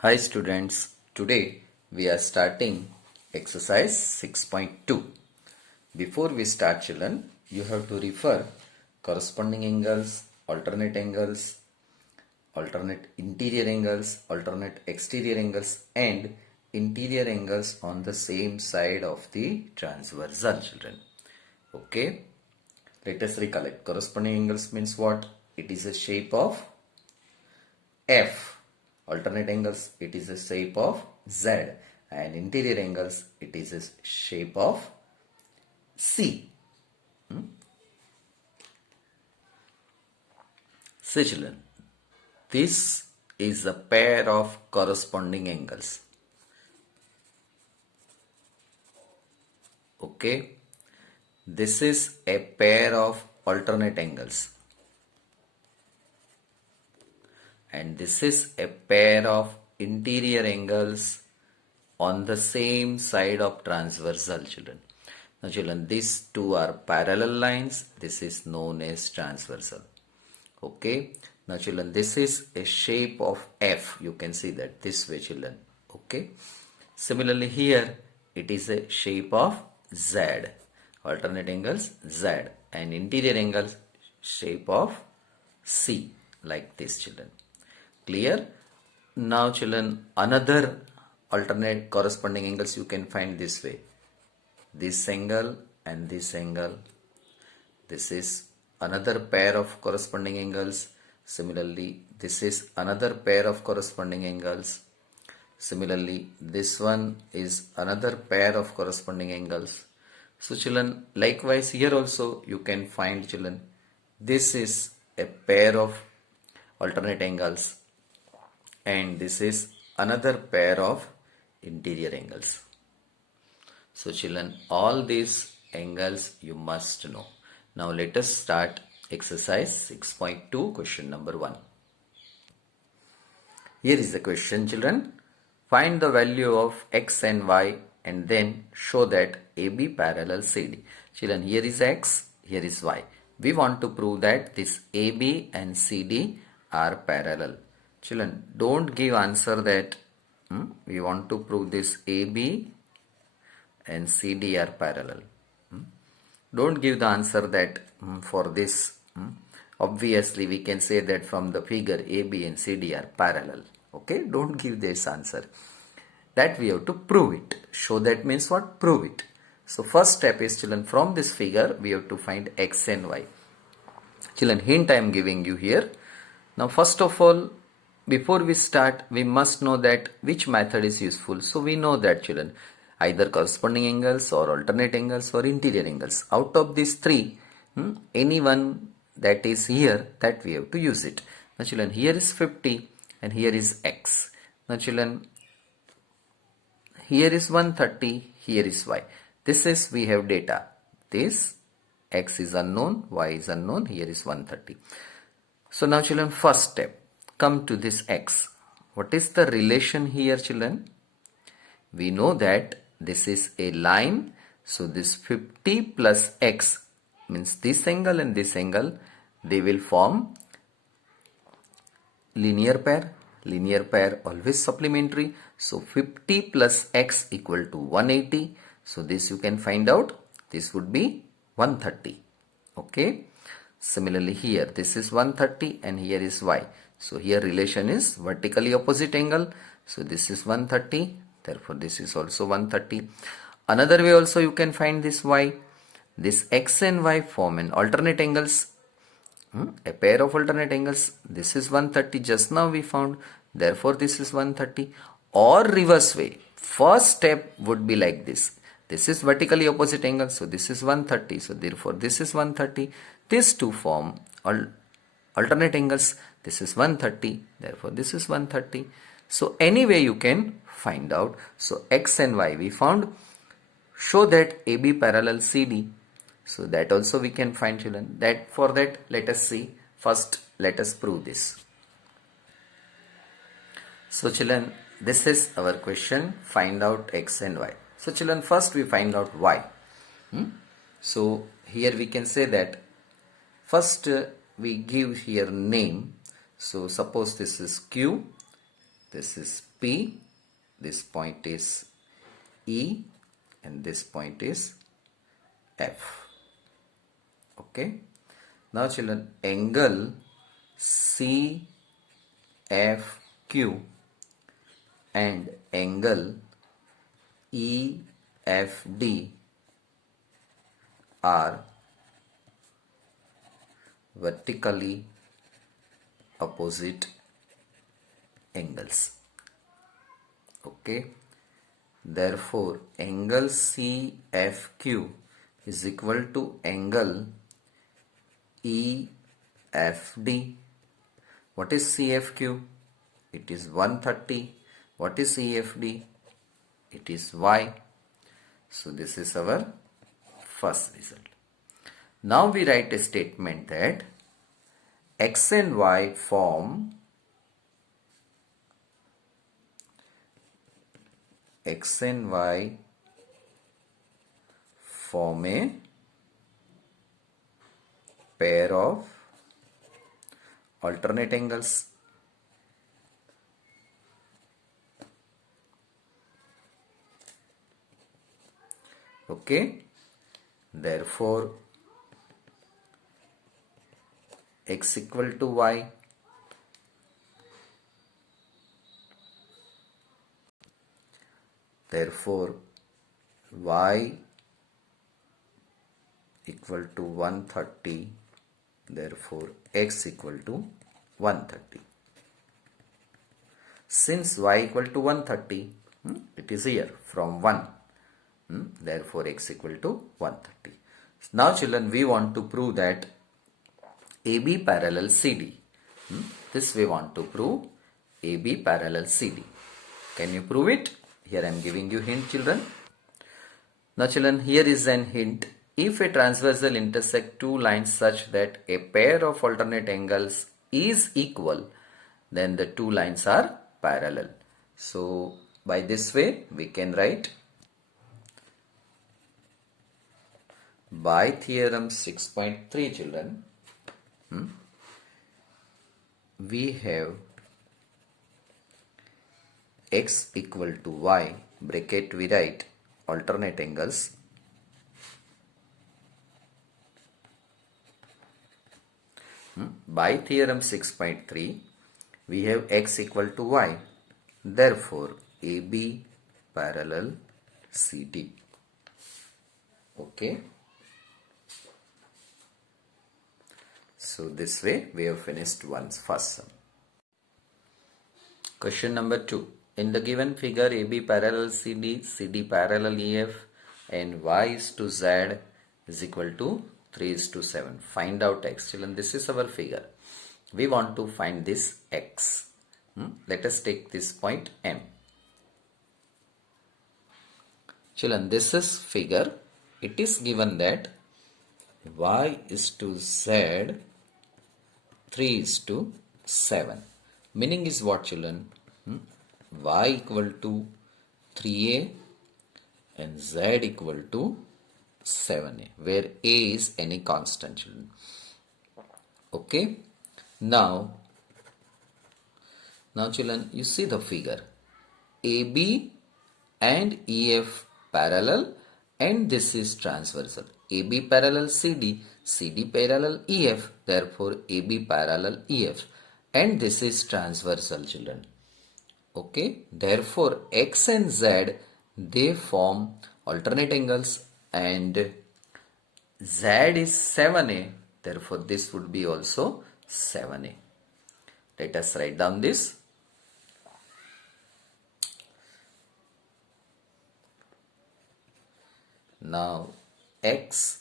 Hi students, today we are starting exercise 6.2. Before we start children, you have to refer corresponding angles, alternate interior angles, alternate exterior angles and interior angles on the same side of the transversal children. Okay, let us recollect. Corresponding angles means what? It is a shape of F. Alternate angles, it is a shape of Z, and interior angles, it is a shape of C. So children, this is a pair of corresponding angles. Okay, this is a pair of alternate angles, and this is a pair of interior angles on the same side of transversal children. Now children, these two are parallel lines. This is known as transversal. Okay. Now children, this is a shape of F. You can see that this way children. Okay. Similarly here it is a shape of Z. Alternate angles Z and interior angles shape of C, like this children. Clear? Now children, another alternate corresponding angles you can find this way. This angle and this angle. This is another pair of corresponding angles. Similarly, this is another pair of corresponding angles. Similarly, this one is another pair of corresponding angles. So children, likewise here also you can find children, this is a pair of alternate angles and this is another pair of interior angles. So children, all these angles you must know. Now let us start exercise 6.2, question number 1. Here is the question children. Find the value of x and y and then show that AB parallel CD. Children, here is x, here is y. We want to prove that this AB and CD are parallel. Children, don't give answer that we want to prove this AB and CD are parallel. Don't give the answer that for this. Obviously, we can say that from the figure AB and CD are parallel. Okay, don't give this answer. That we have to prove it. Show that means what? Prove it. So first step is children, from this figure we have to find x and y. Children, hint I am giving you here. Now first of all, before we start, we must know that which method is useful. So we know that children, either corresponding angles or alternate angles or interior angles. Out of these three, any one that is here, that we have to use it. Now children, here is 50 and here is x. Now children, here is 130, here is y. This is, we have data. This x is unknown, y is unknown, here is 130. So now children, first step, come to this x. What is the relation here children? We know that this is a line. So this 50 plus x means this angle and this angle, they will form linear pair. Linear pair always supplementary. So 50 plus x equal to 180. So this you can find out. This would be 130. Okay. Similarly here, this is 130 and here is y. So here relation is vertically opposite angle. So this is 130. Therefore this is also 130. Another way also you can find this y. This x and y form an alternate angles. A pair of alternate angles. This is 130. Just now we found. Therefore this is 130. Or reverse way. First step would be like this. This is vertically opposite angle. So this is 130. So therefore this is 130. These two form alternate angles. This is 130. Therefore this is 130. So anyway you can find out. So x and y we found. Show that AB parallel CD. So that also we can find children. That for that let us see. First let us prove this. So children, this is our question. Find out x and y. So children, first we find out y. So here we can say that first we give here name. So suppose this is Q This is P, this point is E, and this point is F. Okay. Now children, angle CFQ and angle EFD are vertically opposite angles. Okay. Therefore, angle CFQ is equal to angle EFD. What is CFQ? It is 130. What is EFD? It is Y. So this is our first result. Now we write a statement that X and Y form a pair of alternate angles. Okay. Therefore, X equal to Y. Therefore, Y equal to 130. Therefore, X equal to 130. Since Y equal to 130, it is here from 1. Therefore, X equal to 130. Now, children, we want to prove that AB parallel CD. This we want to prove AB parallel CD. Can you prove it? Here I am giving you hint, children. Now children, here is an hint. If a transversal intersect two lines such that a pair of alternate angles is equal, then the two lines are parallel. So by this way we can write by theorem 6.3, children. We have X equal to Y, bracket we write alternate angles, by theorem 6.3 we have X equal to Y, therefore AB parallel CD. Okay. So this way we have finished one's first sum. Question number 2. In the given figure, AB parallel CD, CD parallel EF, and Y is to Z is equal to 3 is to 7. Find out X. Children, this is our figure. We want to find this X. Let us take this point M. Children, this is figure. It is given that Y is to Z 3 is to 7. Meaning is what, children? Y equal to 3A and Z equal to 7A, where A is any constant, children. Okay. Now children, you see the figure. AB and EF parallel, and this is transversal. AB parallel CD, CD parallel EF, therefore AB parallel EF, and this is transversal, children. Okay, therefore X and Z, they form alternate angles, and Z is 7A, therefore this would be also 7A. Let us write down this. Now X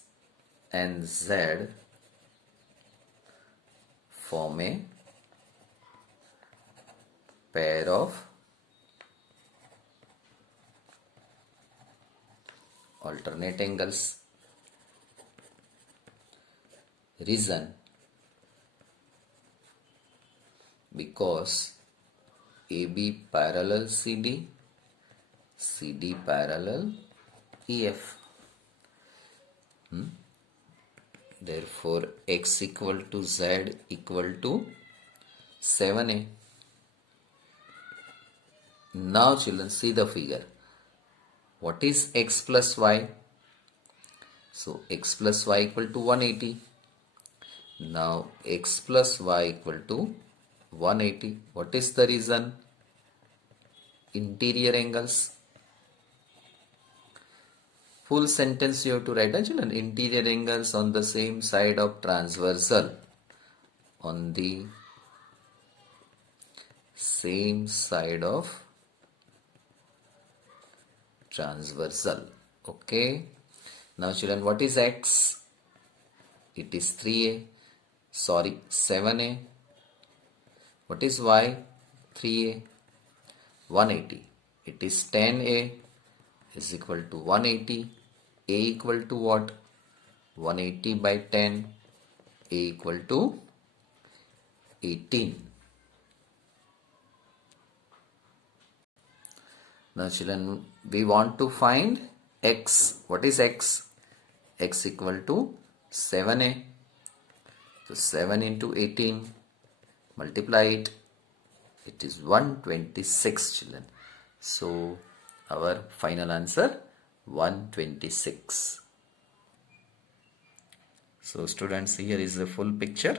and Z form a pair of alternate angles. Reason: because AB parallel CD, CD parallel EF. Therefore X equal to Z equal to 7A. Now children, see the figure. What is x plus y? So x plus y equal to 180. Now x plus y equal to 180. What is the reason? Interior angles. Full sentence you have to write, children. Interior angles on the same side of transversal. On the same side of transversal. Okay. Now children, what is x? It is 3a. Sorry, 7a. What is y? 3a. 180. It is 10a is equal to 180. A equal to what? 180 by 10. A equal to 18. Now children, we want to find x. What is x? X equal to 7a. So 7 into 18, multiply it. It is 126 children. So our final answer 126. So students, here is the full picture.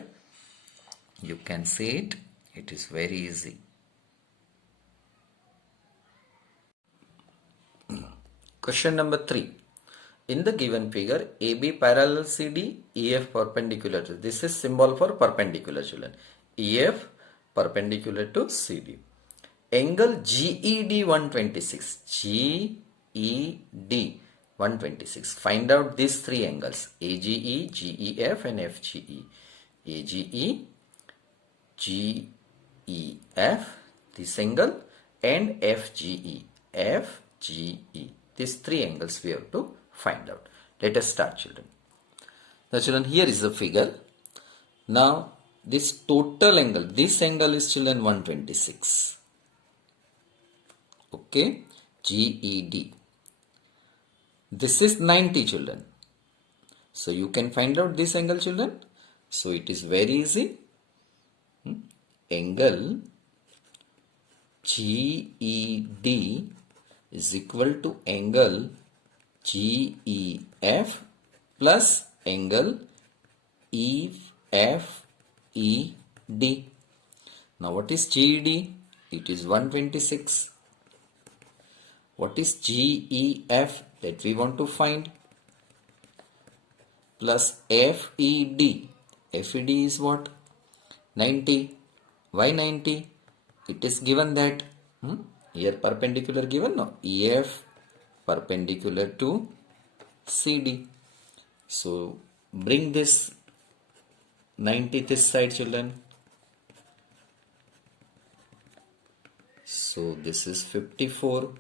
You can see it. It is very easy. Question number 3. In the given figure, AB parallel CD, EF perpendicular to. This is symbol for perpendicular children. EF perpendicular to CD. Angle GED 126. GED 126. Find out these three angles. AGE, GEF and FGE. AGE, GEF, this angle, and FGE. FGE. These three angles we have to find out. Let us start children. Now children, here is the figure. Now this total angle, this angle is children 126. Okay, GED. This is 90 children. So you can find out this angle children. So it is very easy. Angle GED is equal to angle GEF plus angle EFED. Now what is GED? It is 126. What is GEF that we want to find? Plus FED. FED is what? 90. Why 90? It is given that here perpendicular given, no? EF perpendicular to CD. So bring this 90 this side children. So this is 54.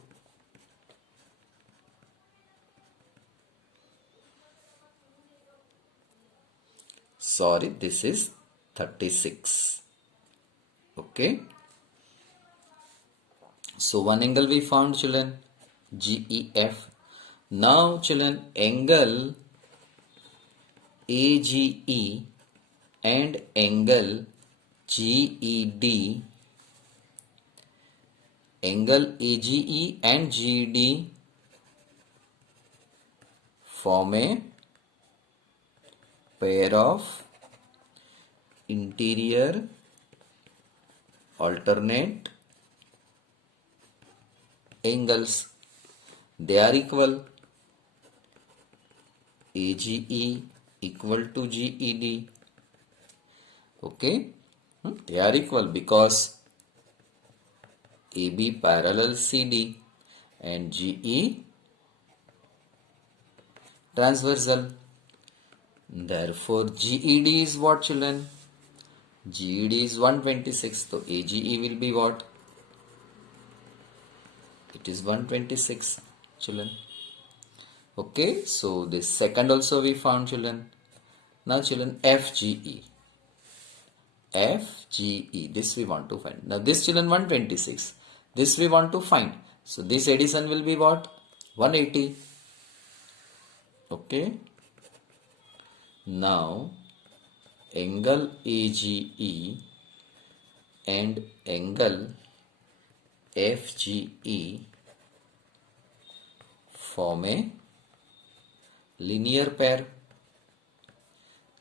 Sorry, this is 36. Okay. So one angle we found children, GEF. Now children, angle AGE and angle GED. Angle AGE and GED form a pair of interior alternate angles. They are equal. AGE equal to GED. Okay, they are equal because AB parallel CD and GE transversal. Therefore GED is what children? GED is 126. So AGE will be what? It is 126 children. Okay, so this second also we found children. Now children, FGE. FGE, this we want to find. Now this children 126. This we want to find. So this addition will be what? 180. Okay. Now angle AGE and angle FGE form a linear pair.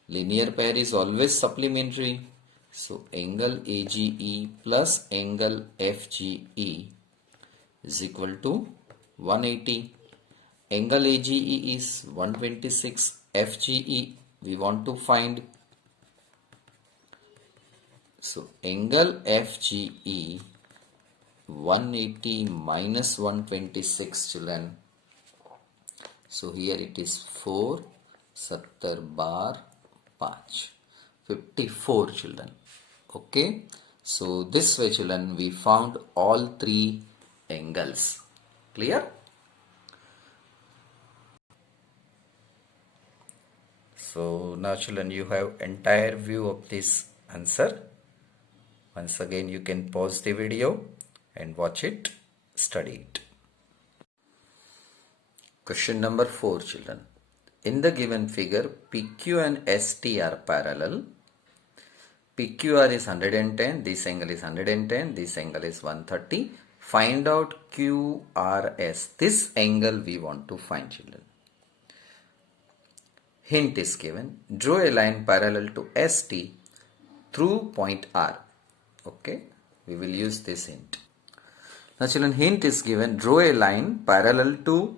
Linear pair is always supplementary. So angle AGE plus angle FGE is equal to 180. Angle AGE is 126. FGE we want to find. So angle FGE 180 minus 126 children. So here it is 4, 70 bar 5, 54 children. Okay. So this way children we found all three angles. Clear? So now children you have entire view of this answer. Once again you can pause the video and watch it, study it. Question number 4 children. In the given figure, PQ and ST are parallel. PQR is 110, this angle is 110, this angle is 130. Find out QRS. This angle we want to find children. Hint is given. Draw a line parallel to ST through point R. Okay, we will use this hint. Now children, hint is given. Draw a line parallel to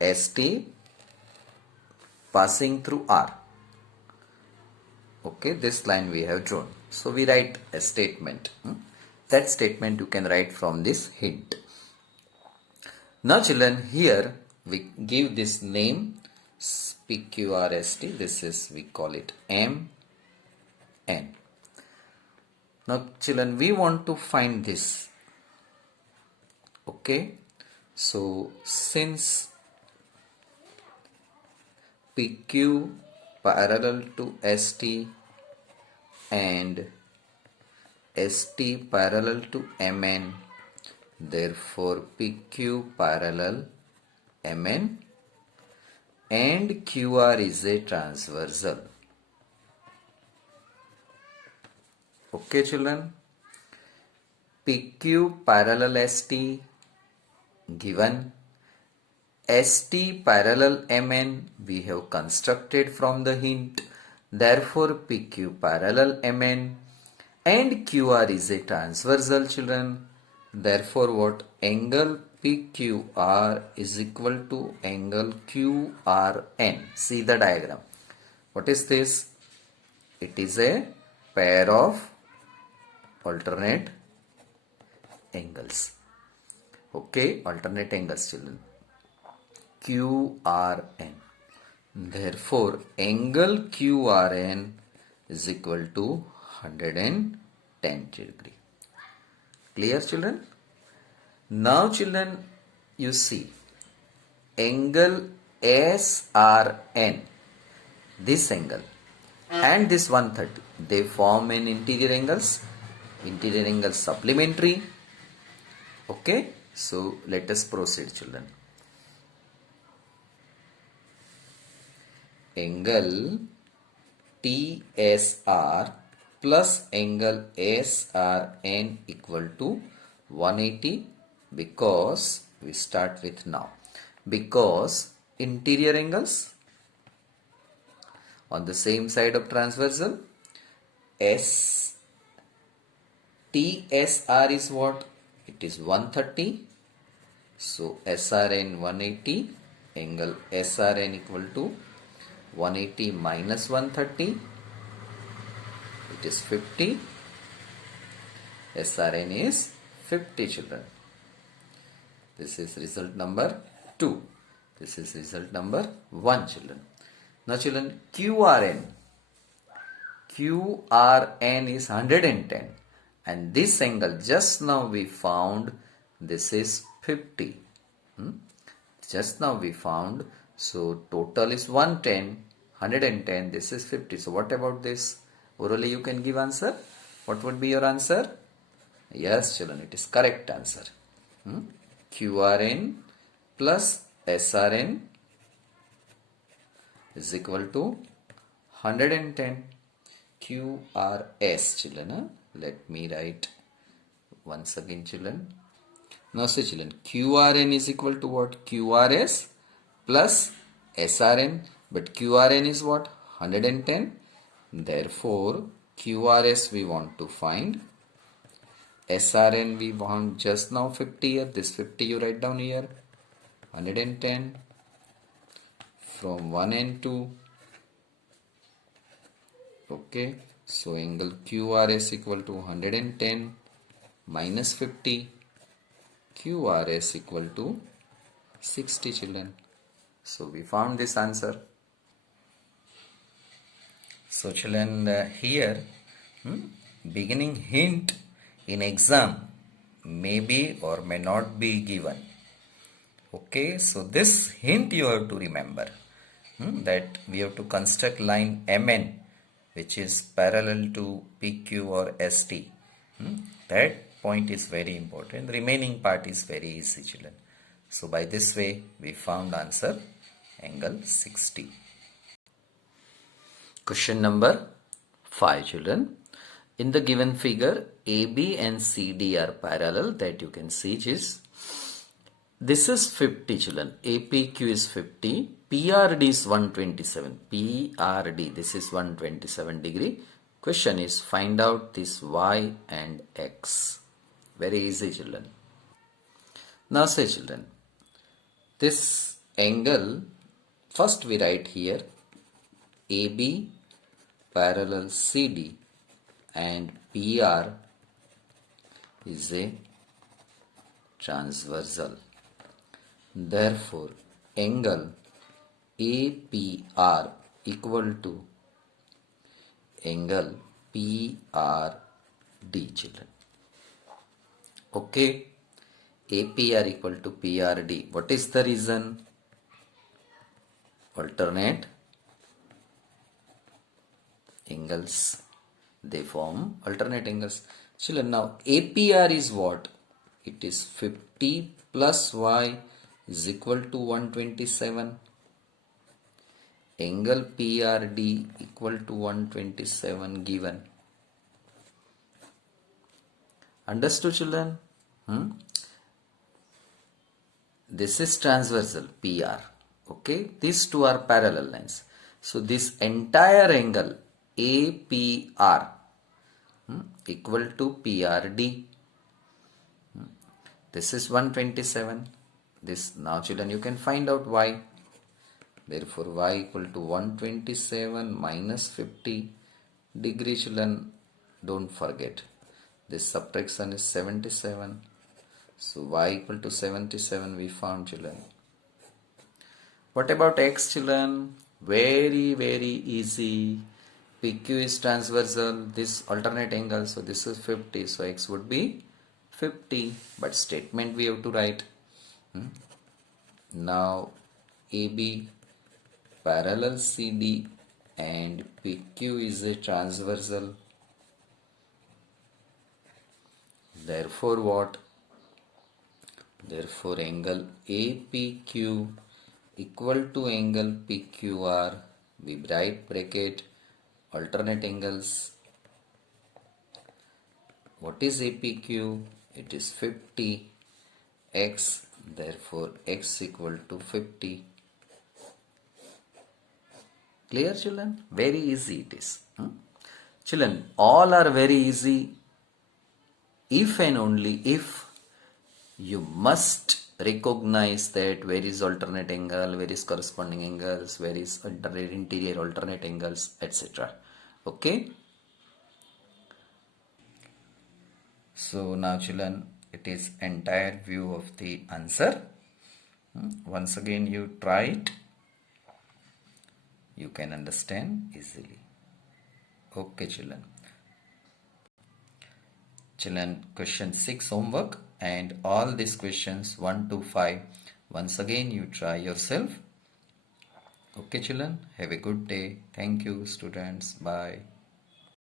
ST passing through R. Okay, this line we have drawn. So we write a statement. That statement you can write from this hint. Now children, here we give this name PQRST. This is, we call it MN. Now children, we want to find this. Okay, so since PQ parallel to ST and ST parallel to MN, therefore PQ parallel MN and QR is a transversal. Okay children, PQ parallel ST given, ST parallel MN we have constructed from the hint, therefore PQ parallel MN and QR is a transversal children, therefore what, angle PQR is equal to angle QRN. See the diagram. What is this? It is a pair of alternate angles. Okay, alternate angles children. QRN. Therefore, angle QRN is equal to 110 degree. Clear children? Now children, you see angle SRN, this angle and this 130, they form an interior angles. Interior angles supplementary. Okay, so let us proceed children. Angle TSR plus angle SRN equal to 180 because we start with now. Because interior angles on the same side of transversal, TSR is what? It is 130. So SRN 180, angle SRN equal to 180 minus 130, it is 50. SRN is 50 children. This is result number 2. This is result number 1 children. Now children, QRN is 110 and this angle just now we found, this is 50. Just now we found, so total is 110, this is 50. So what about this? Orally you can give answer. What would be your answer? Yes children, it is correct answer. QRN plus SRN is equal to 110. QRS children. Let me write once again children. Now say children, QRN is equal to what? QRS plus SRN, but QRN is what? 110. Therefore, QRS we want to find. SRN we want just now 50 here. This 50 you write down here. 110 from 1 and 2. Okay. So angle QRS equal to 110 minus 50. QRS equal to 60 children. So we found this answer. So children, here beginning hint in exam may be or may not be given. Okay, so this hint you have to remember that we have to construct line MN which is parallel to PQ or ST. That point is very important. The remaining part is very easy children. So by this way we found answer angle 60. Question number 5 children. In the given figure, AB and CD are parallel, that you can see is. This is 50 children. APQ is 50. PRD is 127. PRD, this is 127 degree. Question is find out this Y and X. Very easy children. Now say children, this angle, first we write here AB parallel CD and PR is a transversal. Therefore, angle APR equal to angle PRD children. Okay, APR equal to PRD. What is the reason? Alternate angles, they form alternate angles. Children, now APR is what? It is 50 plus Y is equal to 127. Angle PRD equal to 127 given. Understood children? This is transversal PR. Okay, these two are parallel lines. So this entire angle APR equal to PRD. This is 127. This now children you can find out Y. Therefore Y equal to 127 minus 50 degree children. Don't forget this subtraction is 77. So Y equal to 77 we found children. What about X children? Very easy. PQ is transversal, this alternate angle, so this is 50, so X would be 50, but statement we have to write. Now AB parallel CD and PQ is a transversal. Therefore what? Therefore angle APQ equal to angle PQR. We write bracket alternate angles. What is APQ? It is 50 X. Therefore X equal to 50. Clear children? Very easy it is. Children, all are very easy if and only if you must recognize that where is alternate angle, where is corresponding angles, where is interior alternate angles, etc. Okay. So now children, it is entire view of the answer. Once again you try it, you can understand easily. Okay children. Children, question 6 homework and all these questions 1 to 5. Once again you try yourself. Okay children, have a good day. Thank you students. Bye.